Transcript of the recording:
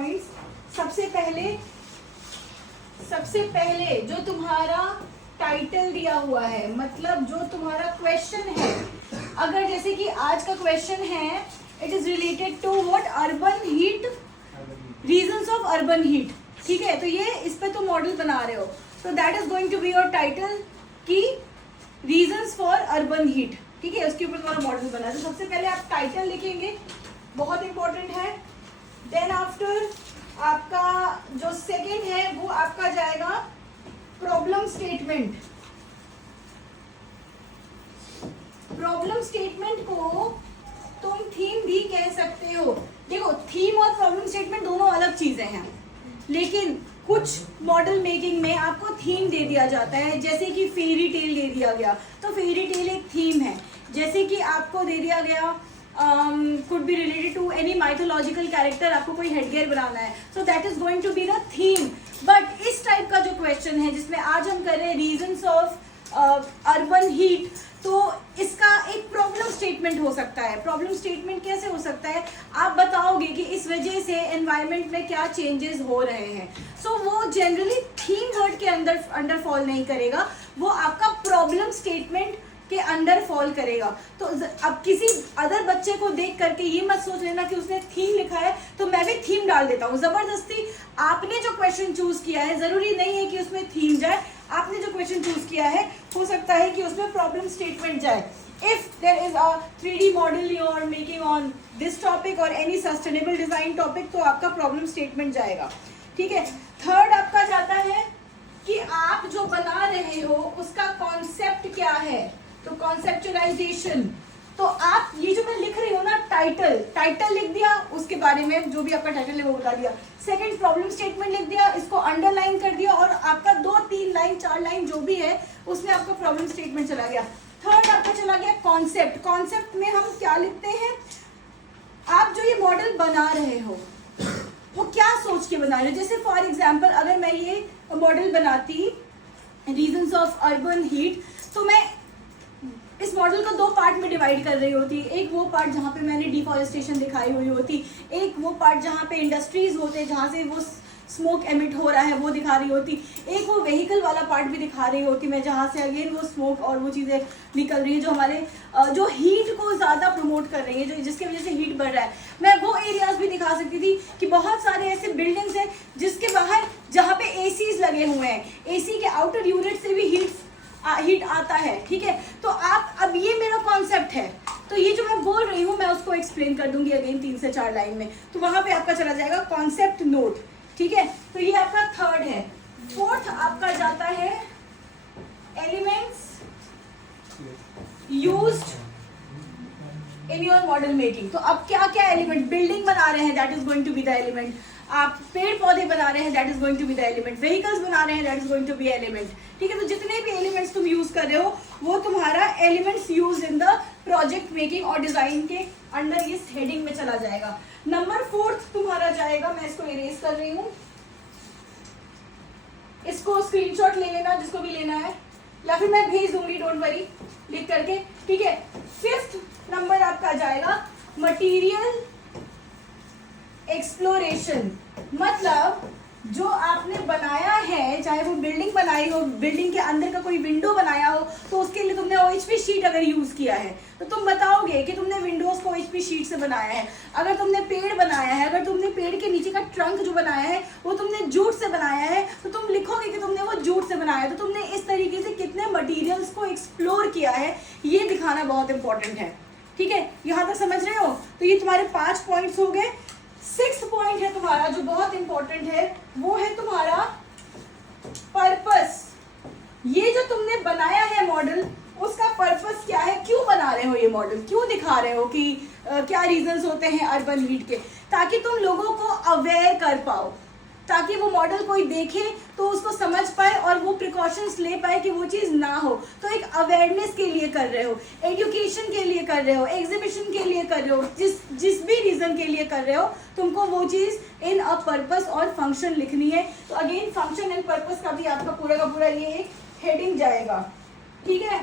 Points. सबसे पहले जो तुम्हारा टाइटल दिया हुआ है, मतलब जो तुम्हारा क्वेश्चन है, अगर जैसे कि आज का क्वेश्चन है it is related to what, urban heat, reasons of urban heat, ठीक है, तो ये इस पे तुम मॉडल बना रहे हो, तो that is going to be your title की रीजंस फॉर अर्बन हीट, ठीक है, उसके ऊपर तुम्हारा मॉडल बना है। तो सबसे पहले आप टाइटल लिखेंगे, बहुत इंपॉर्टेंट है। देन आफ्टर आपका जो सेकेंड है वो आपका जाएगा प्रॉब्लम स्टेटमेंट। प्रॉब्लम स्टेटमेंट को तुम थीम भी कह सकते हो। देखो, थीम और प्रॉब्लम स्टेटमेंट दोनों अलग चीजें हैं, लेकिन कुछ मॉडल मेकिंग में आपको थीम दे दिया जाता है, जैसे कि फेरी टेल दे दिया गया, तो फेरी टेल एक थीम है। जैसे कि आपको दे दिया गया could be related to any mythological character, आपको कोई हेडगियर बनाना है, so that is going to be the theme। But इस टाइप का जो क्वेश्चन है जिसमें आज हम कर रहे हैं रीजंस ऑफ अर्बन हीट, तो इसका एक प्रॉब्लम स्टेटमेंट हो सकता है। प्रॉब्लम स्टेटमेंट कैसे हो सकता है, आप बताओगे कि इस वजह से एनवायरनमेंट में क्या चेंजेस हो रहे हैं। सो वो जनरली थीम वर्ड के अंडर फॉल नहीं करेगा, वो आपका प्रॉब्लम स्टेटमेंट के अंडर फॉल करेगा। तो अब किसी अदर बच्चे को देख करके ये मत सोच लेना कि उसने थीम लिखा है तो मैं भी थीम डाल देता हूँ। जबरदस्ती आपने जो क्वेश्चन चूज किया है, जरूरी नहीं है कि उसमें थीम जाए। आपने जो क्वेश्चन चूज किया है हो सकता है कि उसमें प्रॉब्लम स्टेटमेंट जाए। If there is a 3D model you are making on this topic और एनी सस्टेनेबल डिजाइन टॉपिक, तो आपका प्रॉब्लम स्टेटमेंट जाएगा, ठीक है। थर्ड आपका जाता है कि आप जो बना रहे हो उसका कॉन्सेप्ट क्या है, तो कॉन्सेप्चुअलाइजेशन। तो आप ये जो मैं लिख रही हूँ ना, टाइटल लिख दिया, उसके बारे में जो भी आपका टाइटल है वो बता दिया। सेकंड, प्रॉब्लम स्टेटमेंट लिख दिया, इसको अंडरलाइन कर दिया, और आपका 2-3 लाइन 4 लाइन जो भी है उसमें आपका प्रॉब्लम स्टेटमेंट चला गया। थर्ड आपका चला गया कॉन्सेप्ट। कॉन्सेप्ट में हम क्या लिखते हैं, आप जो ये मॉडल बना रहे हो वो क्या सोच के बना रहे हो। जैसे फॉर एग्जाम्पल अगर मैं ये मॉडल बनाती रीजंस ऑफ अर्बन हीट, तो मैं इस मॉडल को 2 पार्ट में डिवाइड कर रही होती। एक वो पार्ट जहाँ पे मैंने डिफॉरेस्टेशन दिखाई हुई होती, एक वो पार्ट जहाँ पे इंडस्ट्रीज होते, जहाँ से वो स्मोक एमिट हो रहा है वो दिखा रही होती, एक वो व्हीकल वाला पार्ट भी दिखा रही होती मैं, जहाँ से अगेन वो स्मोक और वो चीज़ें निकल रही है जो हमारे जो हीट को ज़्यादा प्रमोट कर रही है, जो जिसकी वजह से हीट बढ़ रहा है। मैं वो एरियाज भी दिखा सकती थी कि बहुत सारे ऐसे बिल्डिंग्स हैं जिसके बाहर जहाँ पे एसीज लगे हुए हैं, एसी के आउटर यूनिट से भी हीट आता है, ठीक है। तो आप, अब ये मेरा कॉन्सेप्ट है, तो ये जो मैं बोल रही हूँ मैं उसको एक्सप्लेन कर दूंगी अगेन 3 से 4 लाइन में, तो वहां पे आपका चला जाएगा कॉन्सेप्ट नोट, ठीक है। तो ये आपका थर्ड है। फोर्थ आपका जाता है elements used in your model making. तो अब क्या क्या एलिमेंट, बिल्डिंग बना रहे हैं that is going to be the element, आप पेड़ पौधे बना रहे हैं that is going to be the element, vehicles बना रहे हैं that is going to be element, ठीक है। तो जितने भी एलिमेंट्स तुम यूज कर रहे हो वो तुम्हारा elements use in the project making और डिजाइन के अंडर इस हेडिंग में चला जाएगा। नंबर 4 तुम्हारा जाएगा, मैं इसको इरेज कर रही हूँ, इसको स्क्रीनशॉट ले लेना जिसको भी लेना है, या फिर मैं भेज दूंगी, डोंट वरी, लिख करके, ठीक है। 5th नंबर आपका जाएगा मटीरियल एक्सप्लोरेशन। मतलब जो आपने बनाया है, चाहे वो बिल्डिंग बनाई हो, बिल्डिंग के अंदर का कोई विंडो बनाया हो, तो उसके लिए तुमने OHP शीट अगर यूज किया है तो तुम बताओगे कि तुमने विंडोज को OHP शीट से बनाया है। अगर तुमने पेड़ बनाया है, अगर तुमने पेड़ के नीचे का ट्रंक जो बनाया है वो तुमने जूट से बनाया है, तो तुम लिखोगे कि तुमने वो जूट से बनाया है। तो तुमने इस तरीके से कितने मटीरियल्स को एक्सप्लोर किया है ये दिखाना बहुत इंपॉर्टेंट है, ठीक है। यहाँ तक समझ रहे हो? तो ये तुम्हारे 5 पॉइंट्स हो गए। 6th पॉइंट है तुम्हारा जो बहुत इंपॉर्टेंट है, वो है तुम्हारा पर्पस। ये जो तुमने बनाया है मॉडल, उसका पर्पस क्या है, क्यों बना रहे हो ये मॉडल, क्यों दिखा रहे हो कि क्या रीजंस होते हैं अर्बन हीट के, ताकि तुम लोगों को अवेयर कर पाओ, ताकि वो मॉडल कोई देखे तो उसको समझ पाए और वो प्रिकॉशंस ले पाए कि वो चीज़ ना हो। तो एक अवेयरनेस के लिए कर रहे हो, एजुकेशन के लिए कर रहे हो, एग्जीबिशन के लिए कर रहे हो, जिस भी रीज़न के लिए कर रहे हो, तुमको वो चीज़ इन अ पर्पस और फंक्शन लिखनी है। तो अगेन फंक्शन एंड पर्पस का भी आपका पूरा का पूरा ये एक हेडिंग जाएगा, ठीक है।